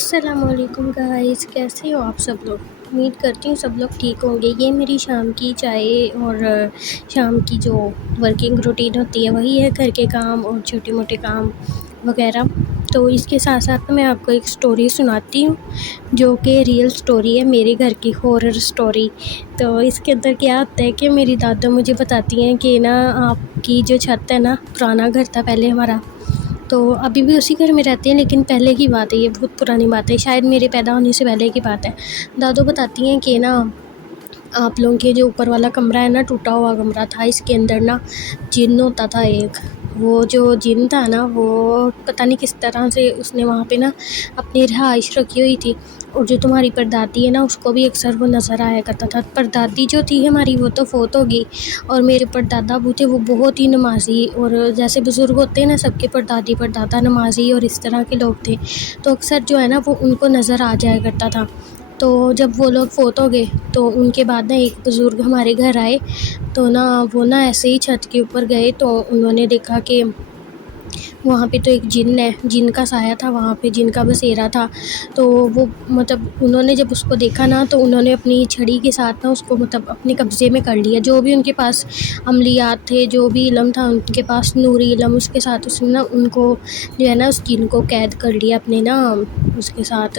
السلام علیکم گائز، کیسے ہو آپ سب لوگ؟ امید کرتی ہوں سب لوگ ٹھیک ہوں گے۔ یہ میری شام کی چائے اور شام کی جو ورکنگ روٹین ہوتی ہے وہی ہے، گھر کے کام اور چھوٹے موٹے کام وغیرہ۔ تو اس کے ساتھ ساتھ میں آپ کو ایک سٹوری سناتی ہوں جو کہ ریئل سٹوری ہے، میرے گھر کی ہورر سٹوری۔ تو اس کے اندر کیا ہوتا ہے کہ میری دادا مجھے بتاتی ہیں کہ نا آپ کی جو چھت ہے نا، پرانا گھر تھا پہلے ہمارا، تو ابھی بھی اسی گھر میں رہتے ہیں، لیکن پہلے کی بات ہے، یہ بہت پرانی بات ہے، شاید میرے پیدا ہونے سے پہلے کی بات ہے۔ دادو بتاتی ہیں کہ نا آپ لوگوں کے جو اوپر والا کمرہ ہے نا، ٹوٹا ہوا کمرہ تھا، اس کے اندر نا جن ہوتا تھا ایک۔ وہ جو جن تھا نا، وہ پتہ نہیں کس طرح سے اس نے وہاں پہ نا اپنی رہائش رکھی ہوئی تھی، اور جو تمہاری پردادی ہے نا اس کو بھی اکثر وہ نظر آیا کرتا تھا۔ پردادی جو تھی ہماری وہ تو فوت ہو گئی، اور میرے پردادا ابو تھے وہ بہت ہی نمازی، اور جیسے بزرگ ہوتے ہیں نا سب کے پردادی پردادا نمازی اور اس طرح کے لوگ تھے، تو اکثر جو ہے نا وہ ان کو نظر آ جایا کرتا تھا۔ تو جب وہ لوگ فوت ہو گئے تو ان کے بعد نا ایک بزرگ ہمارے گھر آئے، تو نا وہ نا ایسے ہی چھت کے اوپر گئے تو انہوں نے دیکھا کہ وہاں پہ تو ایک جن ہے، جن کا سایہ تھا وہاں پہ، جن کا بسیرا تھا۔ تو وہ مطلب انہوں نے جب اس کو دیکھا نا تو انہوں نے اپنی چھڑی کے ساتھ نا اس کو مطلب اپنے قبضے میں کر لیا، جو بھی ان کے پاس عملیات تھے، جو بھی علم تھا ان کے پاس، نوری علم، اس کے ساتھ اس نے نا ان کو جو ہے نا اس جن کو قید کر لیا اپنے نا، اس کے ساتھ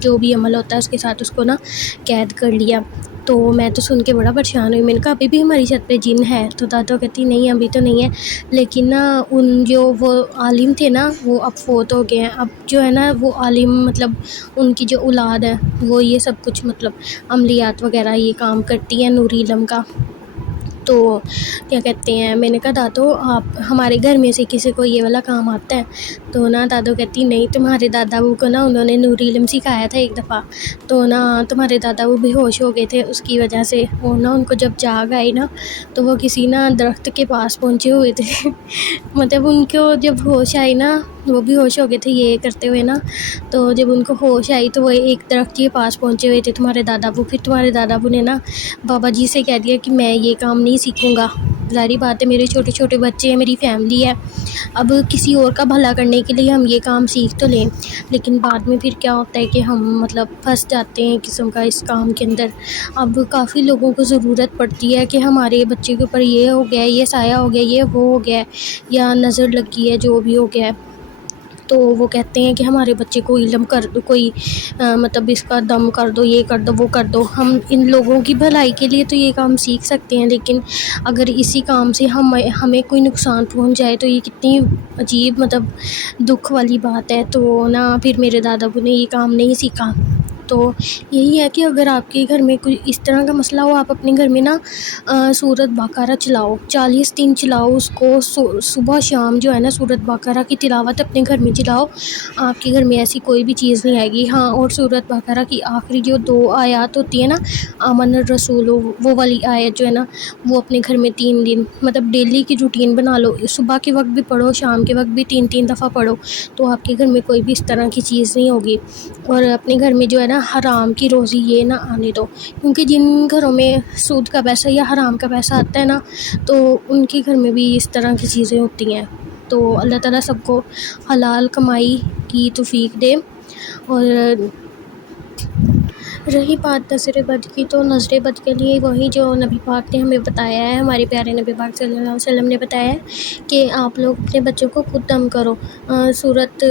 جو بھی عمل ہوتا ہے اس کے ساتھ اس کو نا قید کر لیا۔ تو میں تو سن کے بڑا پریشان ہوئی، میں نے کہا ابھی بھی ہماری چھت پہ جن ہے؟ تو دادا کہتی نہیں ابھی تو نہیں ہے، لیکن نا ان جو وہ عالم تھے نا وہ اب فوت ہو گئے ہیں، اب جو ہے نا وہ عالم مطلب ان کی جو اولاد ہے وہ یہ سب کچھ مطلب عملیات وغیرہ یہ کام کرتی ہیں نوری علم کا۔ تو کیا کہتے ہیں، میں نے کہا دادو آپ ہمارے گھر میں سے کسی کو یہ والا کام آتا ہے؟ تو نا دادو کہتی نہیں، تمہارے دادا ابو کو نا انہوں نے نوری علم سکھایا تھا ایک دفعہ، تو نا تمہارے دادا ابو بے ہوش ہو گئے تھے، اس کی وجہ سے وہ نا ان کو جب جاگ آئی نا تو وہ کسی نا درخت کے پاس پہنچے ہوئے تھے مطلب ان کو جب ہوش آئی نا، وہ بھی ہوش ہو گئے تھے یہ کرتے ہوئے نا، تو جب ان کو ہوش آئی تو وہ ایک درخت کے پاس پہنچے ہوئے تھے تمہارے دادا ابو۔ پھر تمہارے دادا ابو نے نا بابا جی سے کہہ دیا کہ میں یہ کام نہیں سیکھوں گا، ظاہری بات ہے میرے چھوٹے چھوٹے بچے ہیں، میری فیملی ہے، اب کسی اور کا بھلا کرنے کے لیے ہم یہ کام سیکھ تو لیں، لیکن بعد میں پھر کیا ہوتا ہے کہ ہم مطلب پھنس جاتے ہیں قسم کا اس کام کے اندر۔ اب کافی لوگوں کو ضرورت پڑتی ہے کہ ہمارے بچے کے اوپر یہ ہو گیا ہے، یہ سایہ ہو گیا، یہ وہ ہو گیا ہے، یا نظر لگی ہے، جو بھی ہو گیا ہے، تو وہ کہتے ہیں کہ ہمارے بچے کو علم کر دو، کوئی مطلب اس کا دم کر دو، یہ کر دو، وہ کر دو۔ ہم ان لوگوں کی بھلائی کے لیے تو یہ کام سیکھ سکتے ہیں، لیکن اگر اسی کام سے ہمیں کوئی نقصان پہنچ جائے تو یہ کتنی عجیب مطلب دکھ والی بات ہے۔ تو نا پھر میرے دادا ابو نے یہ کام نہیں سیکھا۔ تو یہی ہے کہ اگر آپ کے گھر میں کوئی اس طرح کا مسئلہ ہو، آپ اپنے گھر میں نا سورۃ بقرہ چلاؤ، 40 دن چلاؤ اس کو، صبح شام جو ہے نا سورۃ بقرہ کی تلاوت اپنے گھر میں چلاؤ، آپ کے گھر میں ایسی کوئی بھی چیز نہیں آئے گی۔ ہاں، اور سورۃ بقرہ کی آخری جو 2 آیات ہوتی ہے نا، آمن الرسول، وہ والی آیت جو ہے نا وہ اپنے گھر میں 3 دن مطلب ڈیلی کی روٹین بنا لو، صبح کے وقت بھی پڑھو، شام کے وقت بھی 3 دفعہ پڑھو، تو آپ کے گھر میں کوئی بھی اس طرح کی چیز نہیں ہوگی۔ اور اپنے گھر میں جو ہے نا حرام کی روزی یہ نہ آنے دو، کیونکہ جن گھروں میں سود کا پیسہ یا حرام کا پیسہ آتا ہے نا تو ان کے گھر میں بھی اس طرح کی چیزیں ہوتی ہیں۔ تو اللہ تعالیٰ سب کو حلال کمائی کی توفیق دے۔ اور رہی بات نظر بد کی، تو نظر بد کے لیے وہی جو نبی پاک نے ہمیں بتایا ہے، ہمارے پیارے نبی پاک صلی اللہ علیہ وسلم نے بتایا ہے کہ آپ لوگ اپنے بچوں کو خود دم کرو۔ سورت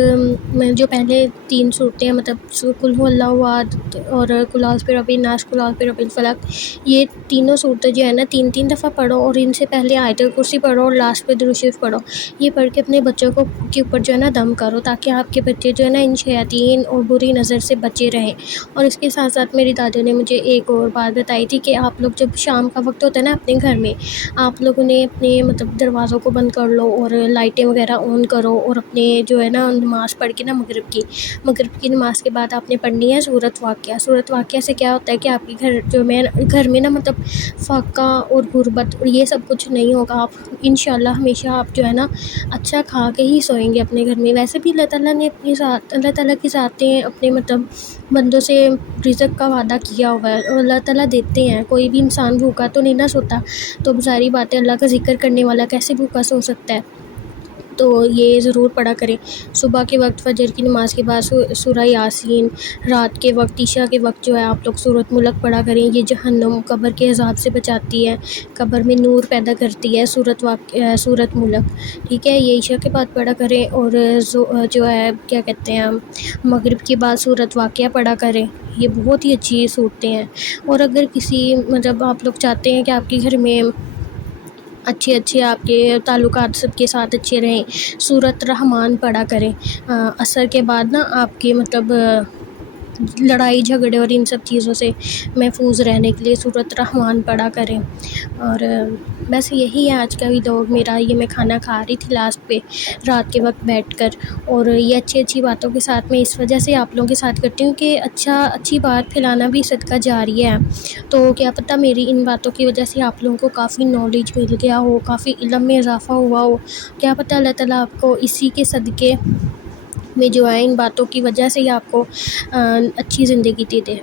میں جو پہلے 3 صورتیں ہیں، مطلب قل هو اللہ احد اور قل اعوذ برب الناس، قل اعوذ برب الفلق، یہ تینوں صورتیں جو ہے نا 3 دفعہ پڑھو، اور ان سے پہلے آیت الکرسی پڑھو اور لاسٹ پہ درود شریف پڑھو۔ یہ پڑھ کے اپنے بچوں کو کے اوپر جو ہے نا دم کرو، تاکہ آپ کے بچے جو ہے نا ان شیاطین اور بری نظر سے بچے رہیں۔ اور اس کے ساتھ ساتھ میری دادی نے مجھے ایک اور بات بتائی تھی کہ آپ لوگ جب شام کا وقت ہوتا ہے نا اپنے گھر میں، آپ لوگوں نے اپنے مطلب دروازوں کو بند کر لو اور لائٹیں وغیرہ آن کرو، اور اپنے جو ہے نا نماز پڑھ کے نا مغرب کی نماز کے بعد آپ نے پڑھنی ہے سورۃ واقعہ۔ سورۃ واقعہ سے کیا ہوتا ہے کہ آپ کے گھر میں نا مطلب فاقہ اور غربت اور یہ سب کچھ نہیں ہوگا، آپ انشاءاللہ ہمیشہ آپ جو ہے نا اچھا کھا کے ہی سوئیں گے اپنے گھر میں۔ ویسے بھی اللہ تعالیٰ نے اللہ تعالیٰ کی ذاتیں اپنے مطلب بندوں سے رزق کا وعدہ کیا ہوا ہے، اور اللہ تعالیٰ دیتے ہیں، کوئی بھی انسان بھوکا تو نہیں نہ سوتا، تو ظاہری بات ہے اللہ کا ذکر کرنے والا کیسے بھوکا سو سکتا ہے۔ تو یہ ضرور پڑھا کریں۔ صبح کے وقت فجر کی نماز کے بعد سورہ یاسین، رات کے وقت عشاء کے وقت جو ہے آپ لوگ سورۃ ملک پڑھا کریں، یہ جہنم قبر کے عذاب سے بچاتی ہے، قبر میں نور پیدا کرتی ہے سورۃ ملک، ٹھیک ہے، یہ عشاء کے بعد پڑھا کریں۔ اور جو ہے کیا کہتے ہیں مغرب کے بعد سورۃ واقعہ پڑھا کریں، یہ بہت ہی اچھی صورتیں ہیں۔ اور اگر کسی مطلب آپ لوگ چاہتے ہیں کہ آپ کے گھر میں اچھے آپ کے تعلقات سب کے ساتھ اچھے رہیں، سورۃ رحمان پڑھا کریں۔ عصر کے بعد نا آپ کے مطلب لڑائی جھگڑے اور ان سب چیزوں سے محفوظ رہنے کے لیے سورۃ رحمان پڑھا کریں۔ اور بس یہی ہے آج کا ویڈیو میرا، یہ میں کھانا کھا رہی تھی لاسٹ پہ رات کے وقت بیٹھ کر، اور یہ اچھی باتوں کے ساتھ میں اس وجہ سے آپ لوگوں کے ساتھ کرتی ہوں کہ اچھی بات پھیلانا بھی صدقہ جاریہ ہے، تو کیا پتہ میری ان باتوں کی وجہ سے آپ لوگوں کو کافی نالج مل گیا ہو، کافی علم میں اضافہ ہوا ہو، کیا پتہ اللہ تعالیٰ آپ کو اسی کے صدقے میں جو ہے ان باتوں کی وجہ سے ہی آپ کو اچھی زندگی دے دے۔